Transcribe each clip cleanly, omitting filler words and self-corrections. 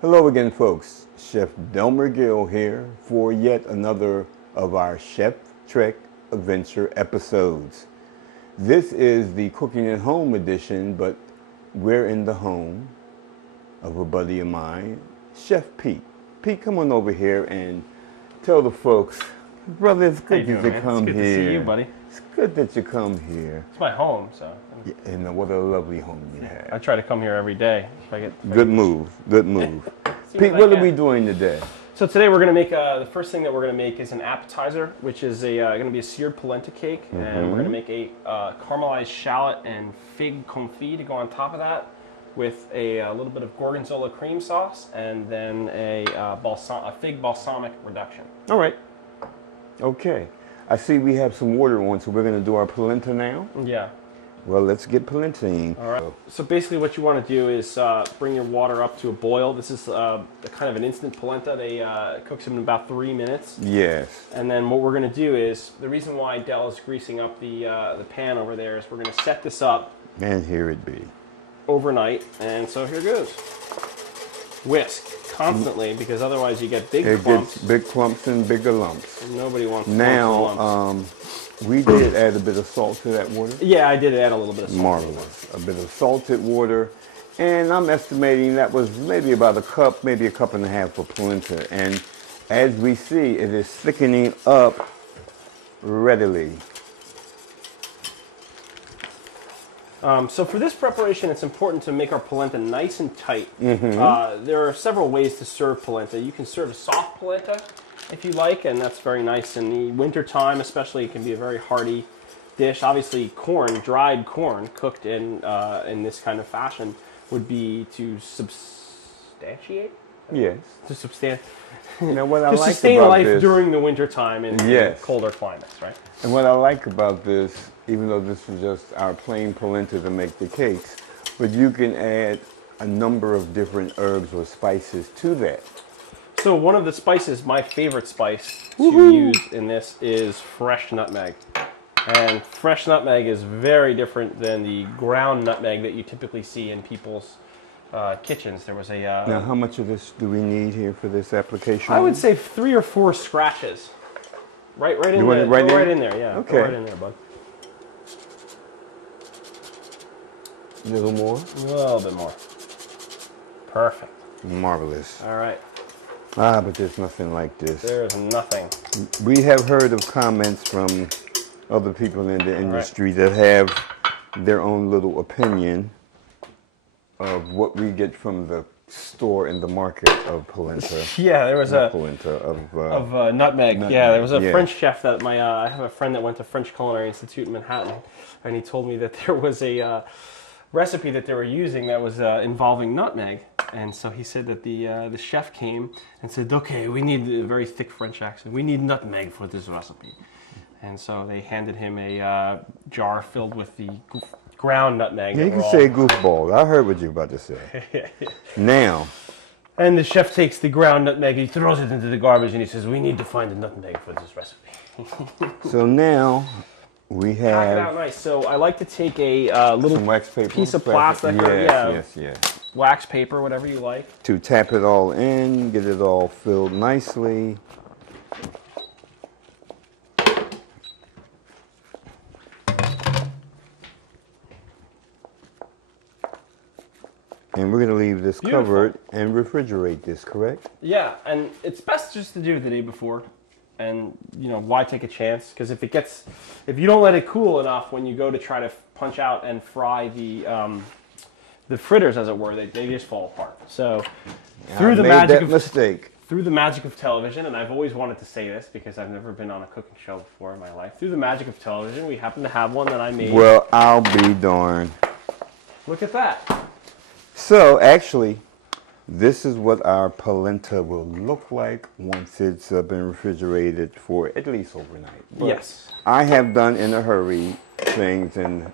Hello again, folks. Chef Delmer Gill here for yet another of our Chef Trek Adventure episodes. This is the cooking at home edition, but we're in the home of a buddy of mine, Chef Pete. Pete, come on over here and tell the folks, brother, it's good that you come here. It's good to see you, buddy. It's good that you come here. It's my home, so. Yeah, and what a lovely home you have. I try to come here every day. Good move. Good move. Pete, what are we doing today? So today we're going to make, the first thing that we're going to make is an appetizer, which is going to be a seared polenta cake. And we're going to make a caramelized shallot and fig confit to go on top of that with a little bit of gorgonzola cream sauce and then a fig balsamic reduction. All right. Okay. I see we have some water on, so we're going to do our polenta now? Yeah. Well, let's get polenta-ing. All right. So basically what you want to do is bring your water up to a boil. This is kind of an instant polenta. They cooks them in about 3 minutes. Yes. And then what we're going to do is, the reason why Del is greasing up the pan over there is we're going to set this up. And here it be. Overnight. And so here goes. Whisk constantly, because otherwise you get big clumps. Gets big clumps and bigger lumps. And nobody wants now, we did add a bit of salt to that water. Yeah, I did add a little bit of salt. Marvelous. A bit of salted water. And I'm estimating that was maybe about a cup, maybe a cup and a half of polenta. And as we see, it is thickening up readily. So for this preparation, it's important to make our polenta nice and tight. There are several ways to serve polenta. You can serve a soft polenta if you like, and that's very nice in the winter time, especially. It can be a very hearty dish. Obviously, corn, dried corn, cooked in this kind of fashion would be to substantiate. Yes. To substantiate. You know what I to like sustain about life this, during the winter time in colder climates, right? And what I like about this, even though this is just our plain polenta to make the cakes, but you can add a number of different herbs or spices to that. So one of the spices, my favorite spice to use in this is fresh nutmeg. And fresh nutmeg is very different than the ground nutmeg that you typically see in people's kitchens. There was a... now, how much of this do we need here for this application? I would say 3 or 4 scratches. Right in you want there. It right, right in there, yeah. Okay. Go right in there, bud. A little more? A little bit more. Perfect. Marvelous. All right. Ah, but there's nothing like this. There's nothing. We have heard of comments from other people in the industry that have their own little opinion of what we get from the store in the market of polenta. Yeah, there was a polenta of nutmeg. Yeah, there was a French chef that I have a friend that went to French Culinary Institute in Manhattan, and he told me that there was a recipe that they were using that was involving nutmeg. And so he said that the chef came and said, "Okay, we need a very thick French accent. We need nutmeg for this recipe." And so they handed him a jar filled with the ground nutmeg. Yeah, you can say goofball. I heard what you were about to say. Now. And the chef takes the ground nutmeg, he throws it into the garbage, and he says, "We need to find a nutmeg for this recipe." So now we have... Pack it out nice. So I like to take a little some wax paper, piece of plastic. Yes. Wax paper, whatever you like. To tap it all in, get it all filled nicely. And we're going to leave this covered and refrigerate this, correct? Yeah, and it's best just to do it the day before. And, why take a chance? Because if you don't let it cool enough when you go to try to punch out and fry the fritters, as it were, they just fall apart. So, through the magic of television, and I've always wanted to say this because I've never been on a cooking show before in my life. Through the magic of television, we happen to have one that I made. Well, I'll be darned. Look at that. So, actually, this is what our polenta will look like once it's been refrigerated for at least overnight. But yes. I have done in a hurry things and,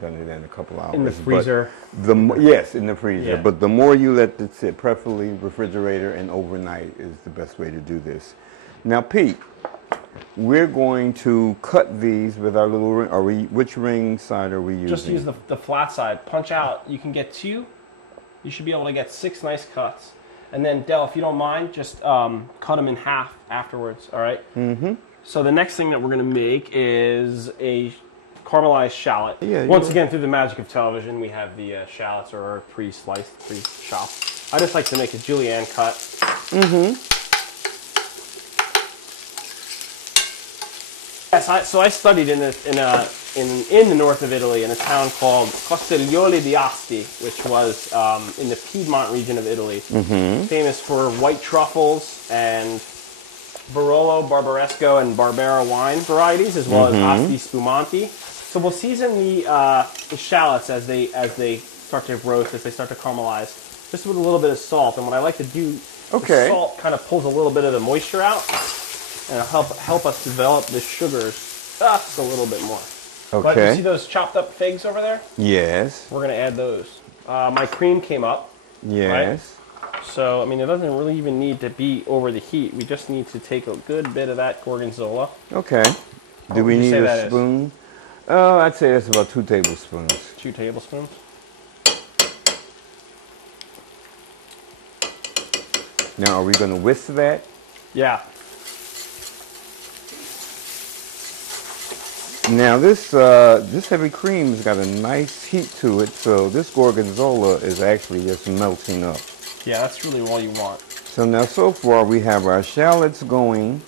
done it in a couple hours. In the freezer? Yes, in the freezer. Yeah. But the more you let it sit, preferably refrigerator and overnight is the best way to do this. Now, Pete, we're going to cut these with our little ring. Which ring side are we using? Just use the flat side. Punch out. You can get 2. You should be able to get 6 nice cuts. And then, Del, if you don't mind, just cut them in half afterwards, all right? Mm-hmm. So the next thing that we're going to make is a caramelized shallot. Yeah, once again, through the magic of television, we have the shallots are pre-sliced, pre-chopped. I just like to make a julienne cut. Mm-hmm. Yes, so I studied in the north of Italy in a town called Castiglione di Asti, which was in the Piedmont region of Italy, famous for white truffles and Barolo, Barbaresco, and Barbera wine varieties, as well as Asti Spumanti. So we'll season the shallots as they start to roast, as they start to caramelize, just with a little bit of salt. And what I like to do, the salt kind of pulls a little bit of the moisture out, and it'll help us develop the sugars just a little bit more. Okay. But you see those chopped up figs over there? Yes. We're going to add those. My cream came up. Yes. Right? So, I mean, it doesn't really even need to be over the heat. We just need to take a good bit of that gorgonzola. Okay. Do we need a spoon? I'd say that's about 2 tablespoons. 2 tablespoons? Now, are we going to whisk that? Yeah. Now this heavy cream has got a nice heat to it, so this gorgonzola is actually just melting up. Yeah, that's really all you want. So now so far we have our shallots going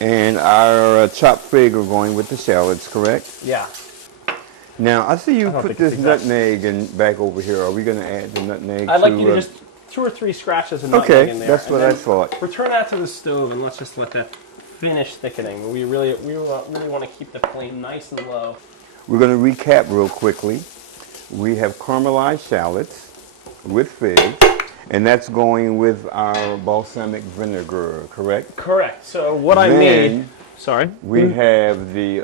and our chopped fig are going with the shallots, correct? Yeah. Now I see you put this nutmeg back over here. Are we going to add the nutmeg? I'd like you to just 2 or 3 scratches of nutmeg in there. Okay, that's what I thought. Return that to the stove and let's just let that finish thickening. We really want to keep the flame nice and low. We're going to recap real quickly. We have caramelized shallots with figs, and that's going with our balsamic vinegar, correct? Correct. So what I made... Sorry? We have the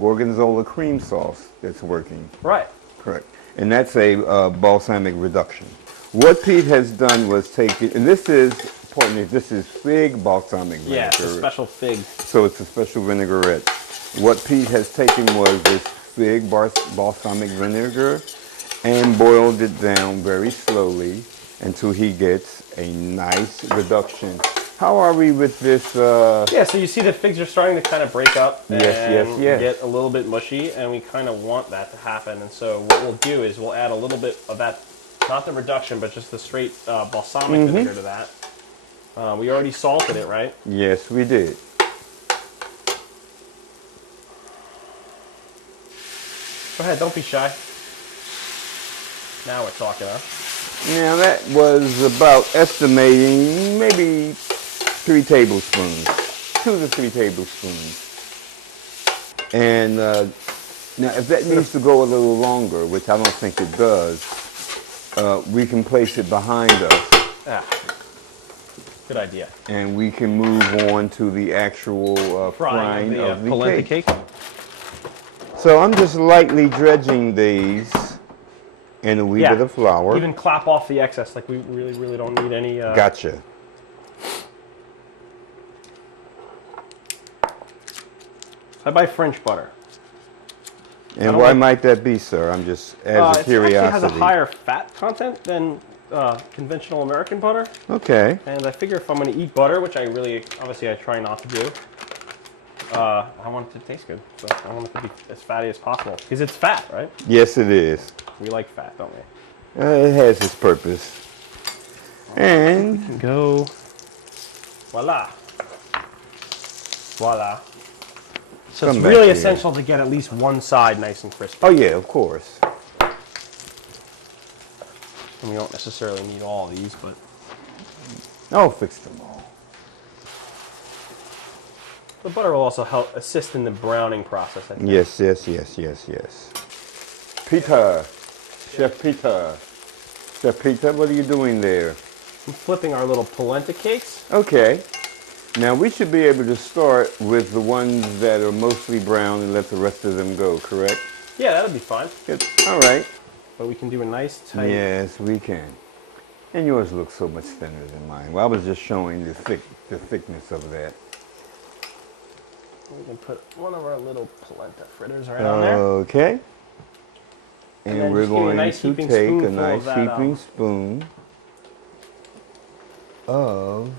gorgonzola cream sauce that's working. Right. Correct. And that's a balsamic reduction. What Pete has done was take it, and this is fig balsamic vinegar. Yeah, it's a special fig. So it's a special vinaigrette. What Pete has taken was this fig balsamic vinegar and boiled it down very slowly until he gets a nice reduction. How are we with this? Yeah, so you see the figs are starting to kind of break up and get a little bit mushy, and we kind of want that to happen. And so what we'll do is we'll add a little bit of that, not the reduction, but just the straight balsamic vinegar to that. We already salted it, right? Yes, we did. Go ahead, don't be shy. Now we're talking, huh? Now that was about estimating maybe 3 tablespoons. 2 to 3 tablespoons. And now if that needs to go a little longer, which I don't think it does, we can place it behind us. Good idea. And we can move on to the actual frying of the polenta cake. So I'm just lightly dredging these in a wee bit of flour. Even clap off the excess, like we really don't need any... Gotcha. I buy French butter. And why might that be, sir? I'm just, as a curiosity. It actually has a higher fat content than conventional American butter. Okay. And I figure if I'm going to eat butter, which obviously I try not to do, I want it to taste good. So I want it to be as fatty as possible. Because it's fat, right? Yes, it is. We like fat, don't we? It has its purpose. And we can go, voila. Voila. So it's really essential to get at least one side nice and crispy. Oh yeah, of course. And we don't necessarily need all of these, but I'll fix them all. The butter will also help assist in the browning process, I think. Yes. Peter, Chef Peter. Chef Peter, what are you doing there? I'm flipping our little polenta cakes. Okay. Now we should be able to start with the ones that are mostly brown and let the rest of them go, correct? Yeah, that'll be fine. Good. All right. But we can do a nice tight... Yes, we can. And yours looks so much thinner than mine. Well, I was just showing the thickness of that. We can put one of our little polenta fritters right on there. Okay. And we're going to take a nice heaping spoon of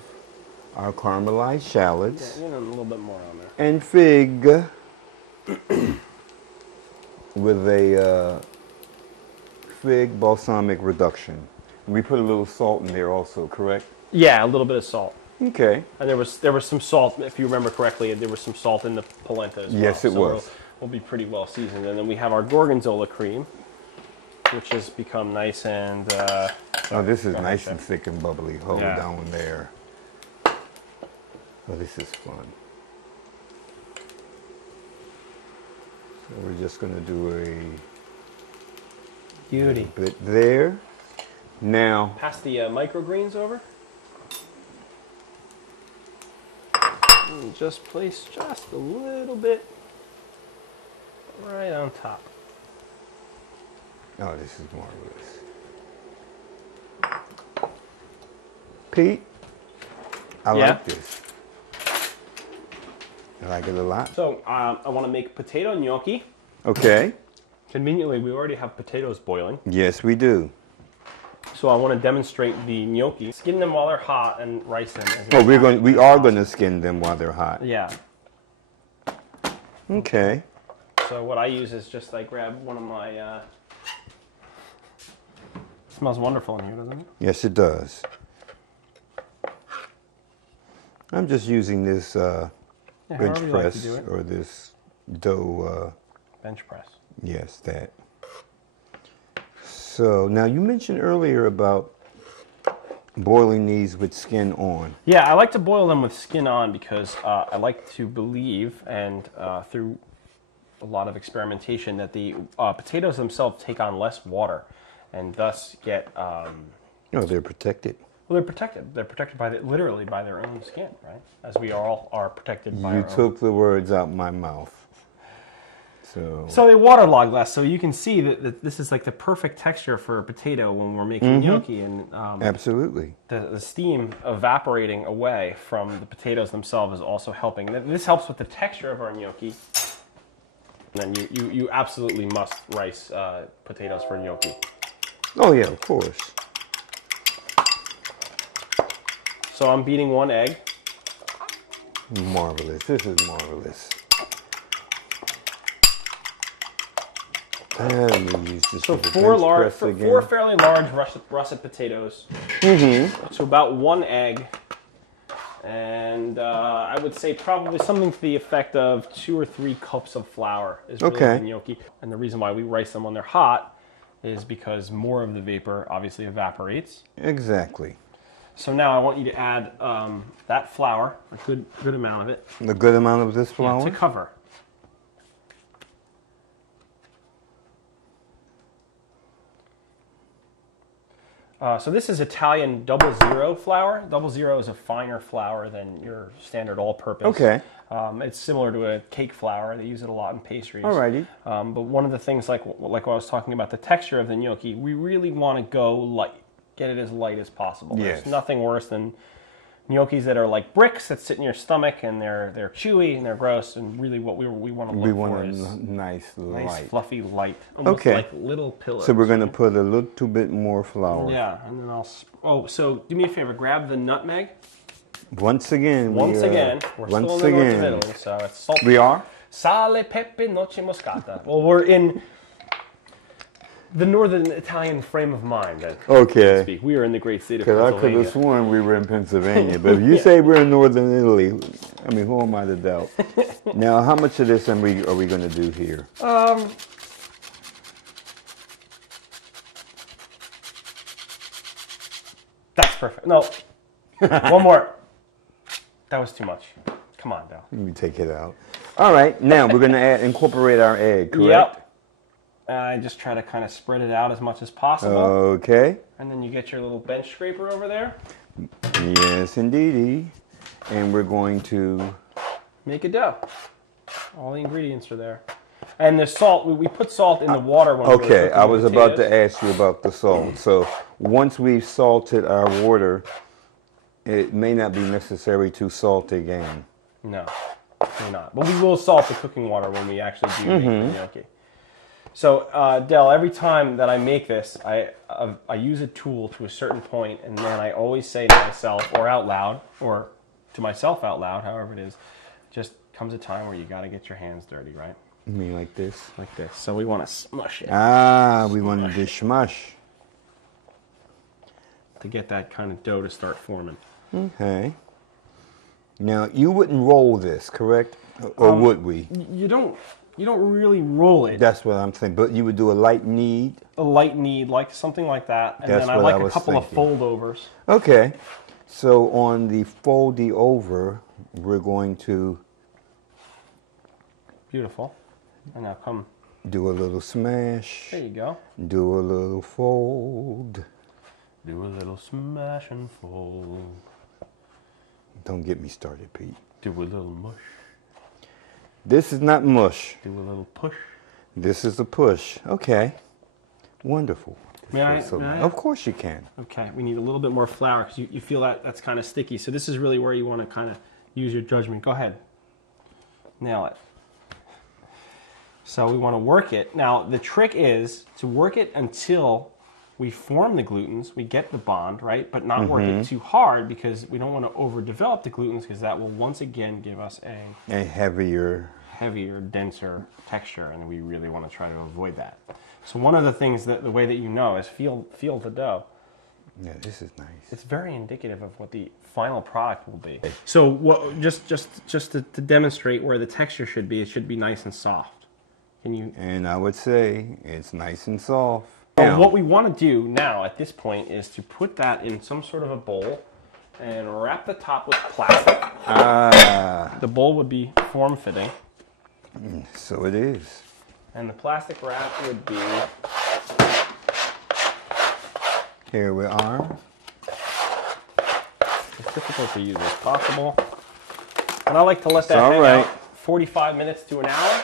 our caramelized shallots. Yeah, a little bit more on there. And fig with a fig balsamic reduction. We put a little salt in there also, correct? Yeah, a little bit of salt. Okay. And there was some salt, if you remember correctly, there was some salt in the polenta as well. Yes, it was. We'll be pretty well seasoned. And then we have our gorgonzola cream, which has become nice and... oh, this is nice and thick and bubbly. Hold down there. Oh, this is fun. So we're just going to do a beauty bit there. Now, pass the microgreens over. And just place just a little bit right on top. Oh, this is marvelous. Pete, I like this. I like it a lot. So I want to make potato gnocchi. Okay. Conveniently, we already have potatoes boiling. Yes, we do. So I want to demonstrate the gnocchi. Skin them while they're hot and rice them. Oh, we are going to skin them while they're hot. Yeah. Okay. So what I use is just I grab one of my. It smells wonderful in here, doesn't it? Yes, it does. I'm just using this bench press or this dough. Bench press. Yes, that. So now you mentioned earlier about boiling these with skin on. Yeah, I like to boil them with skin on because I like to believe, and through a lot of experimentation, that the potatoes themselves take on less water and thus get... Oh, they're protected. Well, they're protected. They're protected by literally by their own skin, right? As we all are protected by our own. You took the words out my mouth. So they waterlog less, so you can see that this is like the perfect texture for a potato when we're making gnocchi. And absolutely, the steam evaporating away from the potatoes themselves is also helping. This helps with the texture of our gnocchi. And then you absolutely must rice potatoes for gnocchi. Oh yeah, of course. So I'm beating one egg. Marvelous. This is marvelous. So four fairly large russet potatoes. So about one egg. And I would say probably something to the effect of 2 or 3 cups of flour is really the gnocchi. And the reason why we rice them when they're hot is because more of the vapor obviously evaporates. Exactly. So now I want you to add that flour, a good amount of it. A good amount of this flour? Yeah, to cover. So this is Italian 00 flour. 00 is a finer flour than your standard all-purpose. Okay. It's similar to a cake flour. They use it a lot in pastries. Alrighty. But one of the things, like what I was talking about, the texture of the gnocchi, we really want to go light. Get it as light as possible. Yes. There's nothing worse than gnocchis that are like bricks that sit in your stomach and they're chewy and they're gross. And really, what we want to look for is nice, fluffy, light, almost like little pillows. So we're going to put a little bit more flour. Yeah, and then I'll. So do me a favor, grab the nutmeg. Once again, we're still in the north of Italy, so it's salt. We are sale, pepe, noce moscata. Well, we're in the northern Italian frame of mind. Okay. We are in the great state of Pennsylvania. Because I could have sworn we were in Pennsylvania. But if you say we're in northern Italy, I mean, who am I to doubt? Now, how much of this are we going to do here? That's perfect. No. One more. That was too much. Come on, Dal. Let me take it out. All right. Now, we're going to incorporate our egg, correct? Yep. I just try to kind of spread it out as much as possible. Okay. And then you get your little bench scraper over there. Yes, indeedy. And we're going to make a dough. All the ingredients are there. And the salt, we put salt in the water when we were cooking the potatoes. I was about to ask you about the salt. So once we've salted our water, it may not be necessary to salt again. No, may not. But we will salt the cooking water when we actually do make the gnocchi. So, Del, every time that I make this, I use a tool to a certain point, and then I always say to myself, or out loud, or to myself out loud, however it is, just comes a time where you got to get your hands dirty, right? You mean like this? Like this. So we want to smush it. Ah, we wanted to smush. To get that kind of dough to start forming. Okay. Now, you wouldn't roll this, correct? Or would we? You don't really roll it. That's what I'm saying. But you would do a light knead? A light knead, like something like that. And That's then I what like I a was couple thinking. of foldovers. Okay. So on the foldy over, we're going to... Beautiful. And now come... do a little smash. There you go. Do a little fold. Do a little smash and fold. Don't get me started, Pete. Do a little mush. This is not mush. Do a little push. This is a push. Okay. Wonderful. May I? Of course you can. Okay, we need a little bit more flour because you feel that that's kind of sticky. So this is really where you want to kind of use your judgment. Go ahead. Nail it. So we want to work it. Now the trick is to work it until we form the glutens, we get the bond, right? But not work it too hard because we don't want to overdevelop the glutens because that will once again give us a heavier, denser texture, and we really want to try to avoid that. So one of the things that the way that you know is feel the dough. Yeah, this is nice. It's very indicative of what the final product will be. So what, just to demonstrate where the texture should be, it should be nice and soft. Can you? And I would say it's nice and soft. What we want to do now at this point is to put that in some sort of a bowl and wrap the top with plastic. The bowl would be form-fitting. So it is. And the plastic wrap would be... Here we are. As difficult to use as possible. And I like to let that hang out 45 minutes to an hour.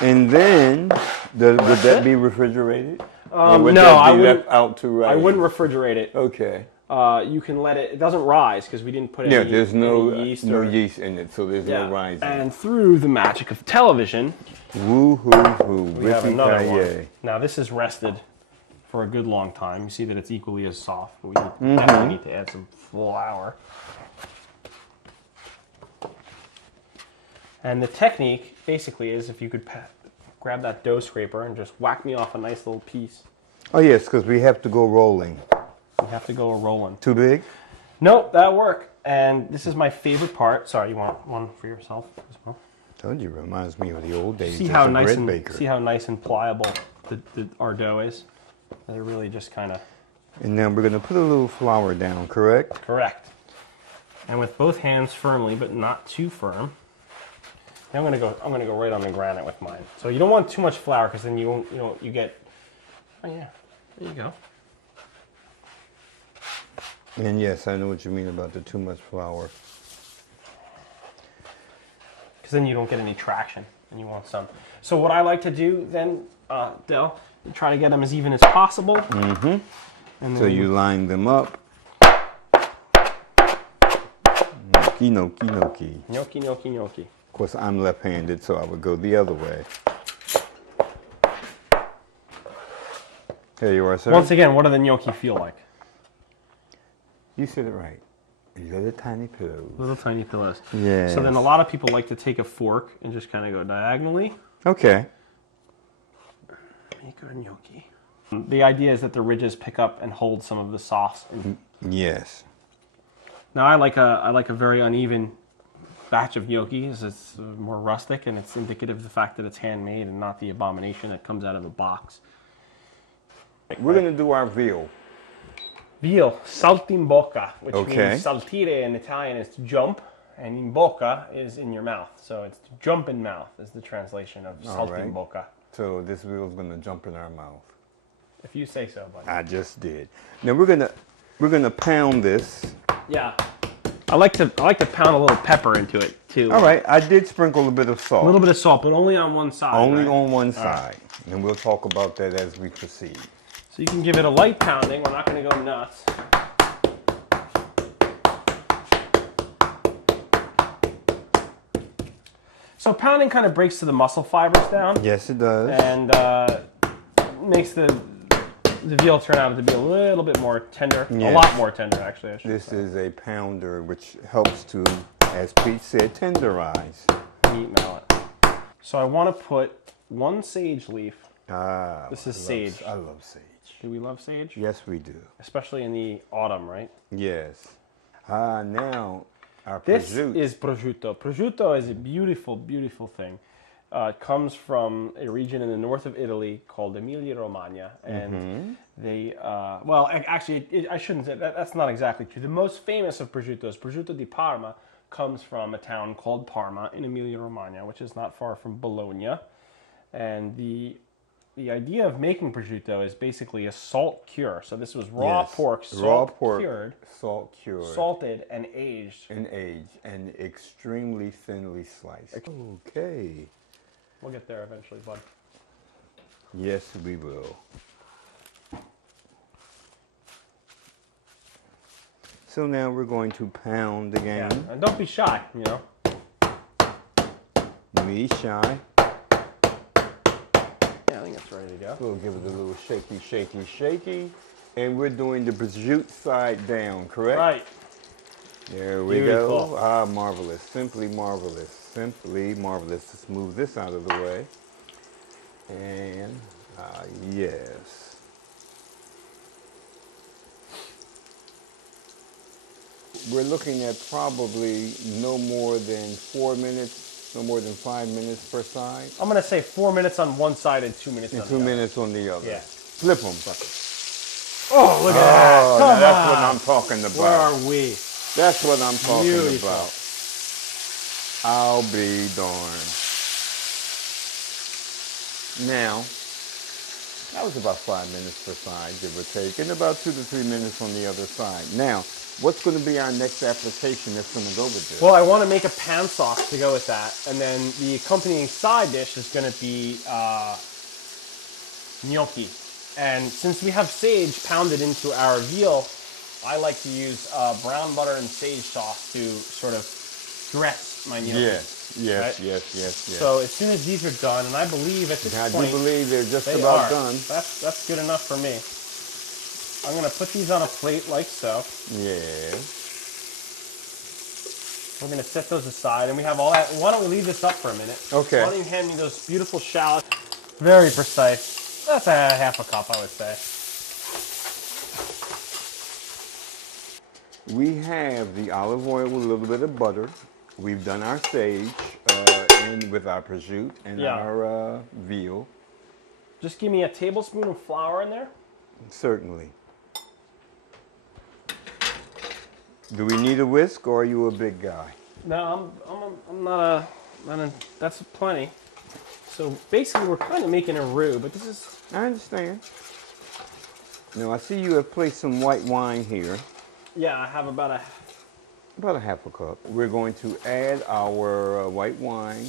And then, would that be refrigerated? No, I wouldn't. Out to rise? I wouldn't refrigerate it. Okay. You can let it. It doesn't rise because we didn't put any. There's no yeast. No yeast in it, so there's no rising. And through the magic of television, woo hoo hoo, we have another one. Now this is rested for a good long time. You see that it's equally as soft. We definitely need to add some flour. And the technique basically is if you could grab that dough scraper and just whack me off a nice little piece. Oh yes, because we have to go rolling. We have to go rolling. Too big? Nope, that'll work. And this is my favorite part. Sorry, you want one for yourself as well? Told you, reminds me of the old days. See how nice and pliable our dough is. They're really just kind of. And now we're going to put a little flour down, correct? Correct. And with both hands firmly, but not too firm. Now I'm gonna go right on the granite with mine. So you don't want too much flour because then you get. Oh yeah, there you go. And yes, I know what you mean about the too much flour. Because then you don't get any traction, and you want some. So what I like to do then, Del, try to get them as even as possible. Mm-hmm. And so you line them up. Gnocchi, gnocchi, gnocchi. Gnocchi, gnocchi, gnocchi. Of course, I'm left-handed, so I would go the other way. There you are, sir. Once again, what do the gnocchi feel like? You said it right. Little tiny pillows. Little tiny pillows. Yeah. So then a lot of people like to take a fork and just kind of go diagonally. Okay. Make a gnocchi. The idea is that the ridges pick up and hold some of the sauce. Yes. Now I like a very uneven batch of gnocchi. It's more rustic, and it's indicative of the fact that it's handmade and not the abomination that comes out of a box. We're going to do our veal. Veal, saltimbocca, which means saltire in Italian is to jump, and in bocca is in your mouth. So it's to jump in mouth is the translation of saltimbocca. Right. So this veal is going to jump in our mouth. If you say so, buddy. I just did. Now we're gonna pound this. Yeah. I like to pound a little pepper into it too. All right, I did sprinkle a bit of salt. A little bit of salt, but only on one side. Only on one side, and we'll talk about that as we proceed. So you can give it a light pounding. We're not going to go nuts. So pounding kind of breaks the muscle fibers down. Yes, it does. And makes the veal turn out to be a little bit more tender. Yes. A lot more tender, actually, I should This say. is a pounder, which helps to, as Pete said, tenderize. Meat mallet. So I want to put 1 sage leaf. This is sage. I love sage. Do we love sage? Yes, we do. Especially in the autumn, right? Yes. Now, our prosciutto. This is prosciutto. Prosciutto is a beautiful, beautiful thing. It comes from a region in the north of Italy called Emilia-Romagna, and they, well, actually, I shouldn't say that. That's not exactly true. The most famous of prosciuttos, prosciutto di Parma, comes from a town called Parma in Emilia-Romagna, which is not far from Bologna. And the idea of making prosciutto is basically a salt cure. So this was raw pork, cured, salt cured, salted and aged, and extremely thinly sliced. Okay. We'll get there eventually, bud. Yes, we will. So now we're going to pound again. Yeah, and don't be shy, you know. Me shy. Yeah, I think that's ready to go. We'll give it a little shaky, shaky, shaky. And we're doing the prosciutto side down, correct? Right. There we go. Ah, marvelous. Simply marvelous. Simply marvelous. Let's move this out of the way. And, yes. We're looking at probably no more than 4 minutes, no more than 5 minutes per side. I'm going to say 4 minutes on one side and 2 minutes on the other. 2 minutes on the other. Yeah. Flip them. Oh, look at that. Come that's what I'm talking about. Where are we? That's what I'm talking about. I'll be darned. Now, that was about 5 minutes per side, give or take, and about 2 to 3 minutes on the other side. Now, what's going to be our next application that's going to go with this? Well, I want to make a pan sauce to go with that, and then the accompanying side dish is going to be gnocchi. And since we have sage pounded into our veal, I like to use brown butter and sage sauce to sort of dress my gnocchi. Yes. So as soon as these are done, and I believe at this point... I do believe they're just about done. That's good enough for me. I'm going to put these on a plate like so. Yeah. We're going to set those aside, and we have all that. Why don't we leave this up for a minute? Okay. Why don't you hand me those beautiful shallots? Very precise. That's a half a cup, I would say. We have the olive oil with a little bit of butter. We've done our sage in with our prosciutto and our veal. Just give me a tablespoon of flour in there. Certainly. Do we need a whisk, or are you a big guy? No, I'm not a, that's plenty. So basically we're kind of making a roux, but this is... I understand. Now I see you have placed some white wine here. Yeah, I have about a half a cup. We're going to add our white wine.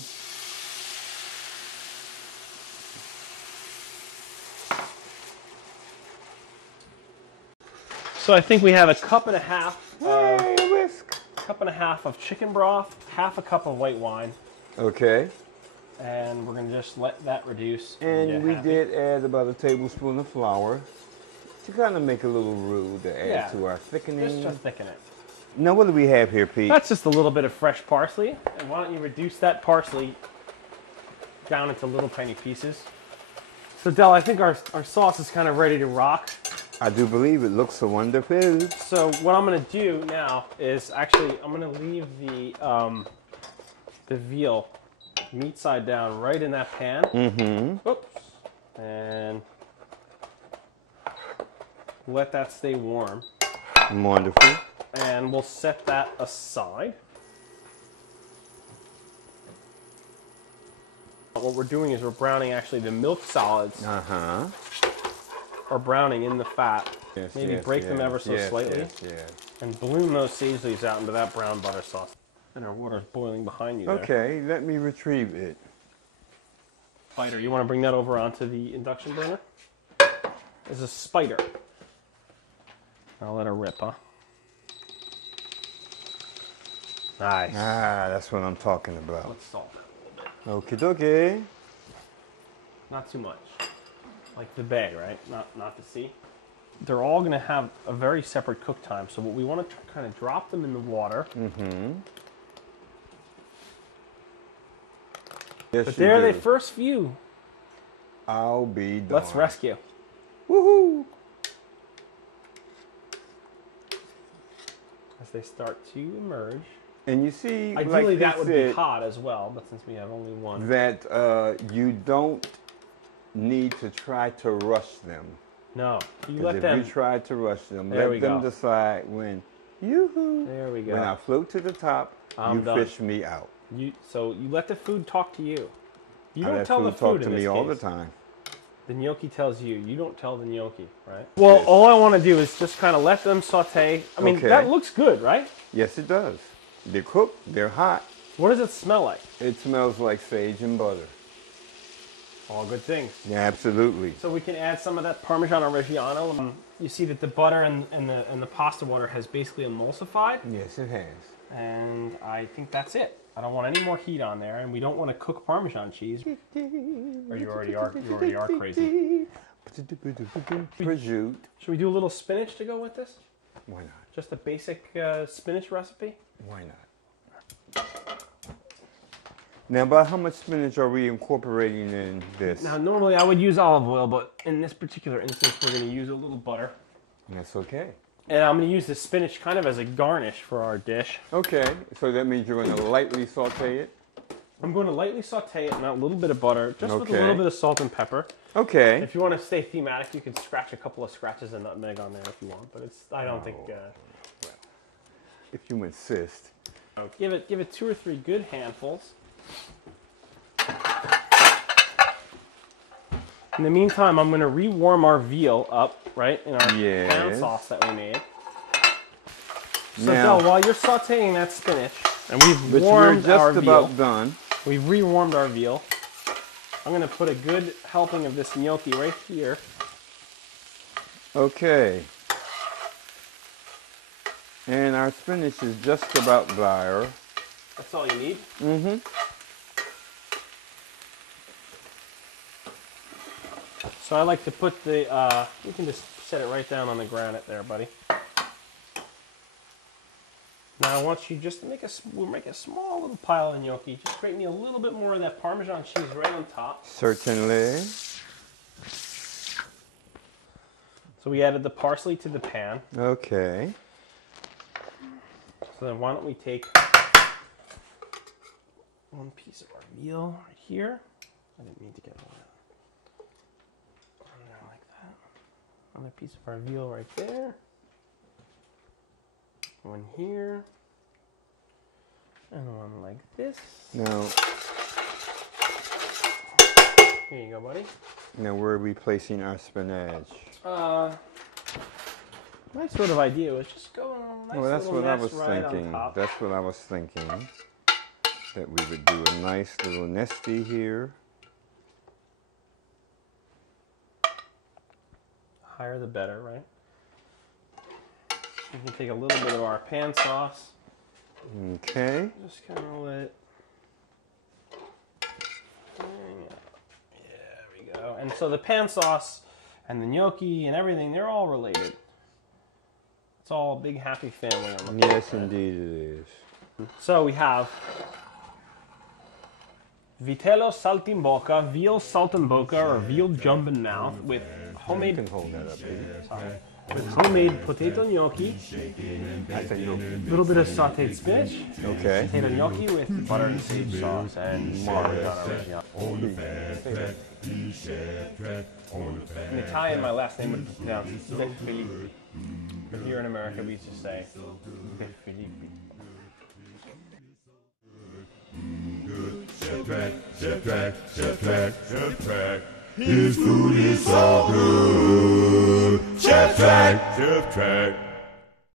So I think we have a cup and a half. Whisk. Cup and a half of chicken broth, half a cup of white wine. Okay. And we're going to just let that reduce. And we did add about a tablespoon of flour to kind of make a little roux to add to our thickening. Just to thicken it. Now, what do we have here, Pete? That's just a little bit of fresh parsley. And why don't you reduce that parsley down into little tiny pieces. So, Del, I think our sauce is kind of ready to rock. I do believe it looks so wonderful. So what I'm going to do now is actually I'm going to leave the veal meat side down right in that pan. Mm-hmm. Oops. And let that stay warm. Wonderful. And we'll set that aside. What we're doing is we're browning actually the milk solids. Uh-huh. Are browning in the fat. Yes, Maybe break them ever so slightly. Yes. And bloom those sage leaves out into that brown butter sauce. And our water's boiling behind you there. Okay, let me retrieve it. Spider, you want to bring that over onto the induction burner? There's a spider. I'll let her rip, huh? Nice. Ah, that's what I'm talking about. Let's salt it a little bit. Okie dokie. Not too much. Like the bag, right? Not the C. They're all going to have a very separate cook time. So what we want to kind of drop them in the water. Mm-hmm. Yes, but there they first few. I'll be darned. Let's rescue. Woohoo! As they start to emerge. And you see, ideally like that would be said, hot as well, but since we have only one. That you don't need to try to rush them. No, you let them. If you try to rush them, there let them decide when. Yoo-hoo! There we go. When I float to the top, you fish me out. So you let the food talk to you. You don't let tell the food food talk in to this me all case. the time. The gnocchi tells you. You don't tell the gnocchi, right? Well, all I want to do is just kind of let them saute. I mean, that looks good, right? Yes, it does. They're cooked. They're hot. What does it smell like? It smells like sage and butter. All good things. Yeah, absolutely. So we can add some of that Parmigiano Reggiano. You see that the butter and the pasta water has basically emulsified. Yes, it has. And I think that's it. I don't want any more heat on there, and we don't want to cook Parmesan cheese. Or you already are crazy. Prosciutto. Should we do a little spinach to go with this? Why not? Just a basic spinach recipe? Why not? Now, about how much spinach are we incorporating in this? Now, normally I would use olive oil, but in this particular instance, we're going to use a little butter. That's okay. And I'm going to use the spinach kind of as a garnish for our dish. Okay, so that means you're going to lightly saute it? I'm going to lightly saute it in a little bit of butter, just with a little bit of salt and pepper. Okay. If you want to stay thematic, you can scratch a couple of scratches of nutmeg on there if you want, but I don't think... well, if you insist. Give it 2 or 3 good handfuls. In the meantime, I'm going to rewarm our veal up, right, in our pan sauce that we made. So, Del, while you're sauteing that spinach, and we've warmed our veal. About done. We've rewarmed our veal. I'm going to put a good helping of this gnocchi right here. Okay. And our spinach is just about there. That's all you need? Mm-hmm. So I like to put the, you can just set it right down on the granite there, buddy. Now I want you just to make a small little pile of gnocchi. Just create me a little bit more of that Parmesan cheese right on top. Certainly. So we added the parsley to the pan. Okay. So then why don't we take one piece of our veal right here. I didn't mean to get one there like that. Another piece of our veal right there. One here. And one like this. Now, here you go, buddy. Now where are we placing our spinach? My sort of idea was just go a nice that's little what I nest was right thinking. on top. That's what I was thinking. That we would do a nice little nesty here. Higher the better, right? We can take a little bit of our pan sauce. Okay. Just kind of let it. There we go. And so the pan sauce and the gnocchi and everything, they're all related. It's all a big happy family on the Yes, indeed it is. So we have vitello saltimbocca, veal saltimbocca, or veal jumbo-mouth with homemade. You can hold that up, Pete. Sorry. With homemade potato gnocchi, I say gnocchi. a little bit of sauteed spinach, Okay. potato gnocchi with butter and sage sauce and Parmigiano Reggiano. In Italian, my last name would be pronounced DeFilippi. But here in America, we used to say DeFilippi. Chef Track, Chef Track, Chef Track, Chef Track. His food is so good. Chef Track, Chef Track.